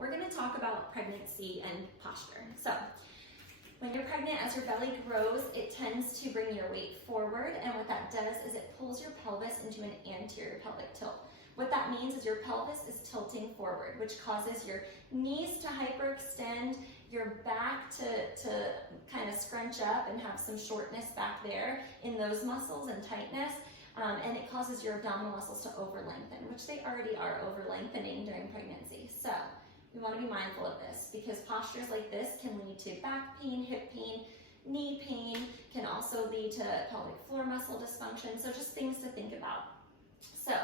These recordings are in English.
we're going to talk about pregnancy and posture. So when you're pregnant, as your belly grows, it tends to bring your weight forward, and what that does is it pulls your pelvis into an anterior pelvic tilt. What that means is your pelvis is tilting forward, which causes your knees to hyperextend, your back to kind of scrunch up and have some shortness back there in those muscles and tightness, and it causes your abdominal muscles to over-lengthen, which they already are over-lengthening during pregnancy. So we want to be mindful of this because postures like this can lead to back pain, hip pain, knee pain, can also lead to pelvic floor muscle dysfunction, so just things to think about. So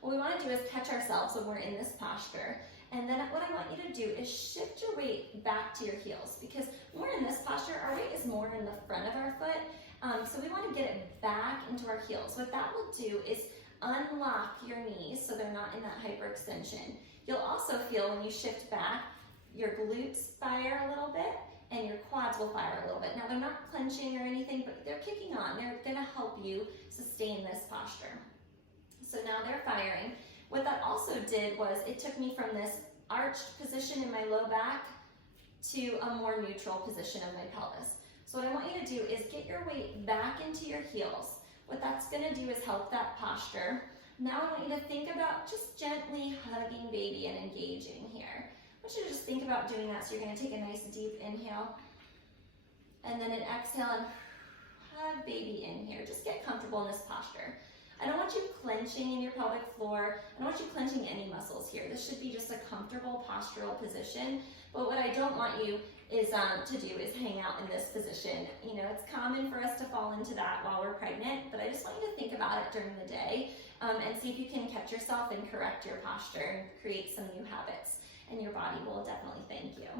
what we want to do is catch ourselves when we're in this posture, and then what I want you to do is shift your weight back to your heels, because when we're in this posture, our weight is more in the front of our foot, so we want to get it back into our heels. What that will do is unlock your knees so they're not in that hyperextension. You'll also feel when you shift back, your glutes fire a little bit and your quads will fire a little bit. Now they're not clenching or anything, but they're kicking on. They're gonna help you sustain this posture. So now they're firing. What that also did was it took me from this arched position in my low back to a more neutral position of my pelvis. So what I want you to do is get your weight back into your heels. What that's gonna do is help that posture. Now I want you to think about just gently hugging baby and engaging here. I want you to just think about doing that. So you're gonna take a nice deep inhale and then an exhale and hug baby in here. Just get comfortable in this posture. I don't want you clenching in your pelvic floor. I don't want you clenching any muscles here. This should be just a comfortable postural position. But what I don't want you is to do is hang out in this position. You know, it's common for us to fall into that while we're pregnant, but I just want you to think about it during the day and see if you can catch yourself and correct your posture and create some new habits. And your body will definitely thank you.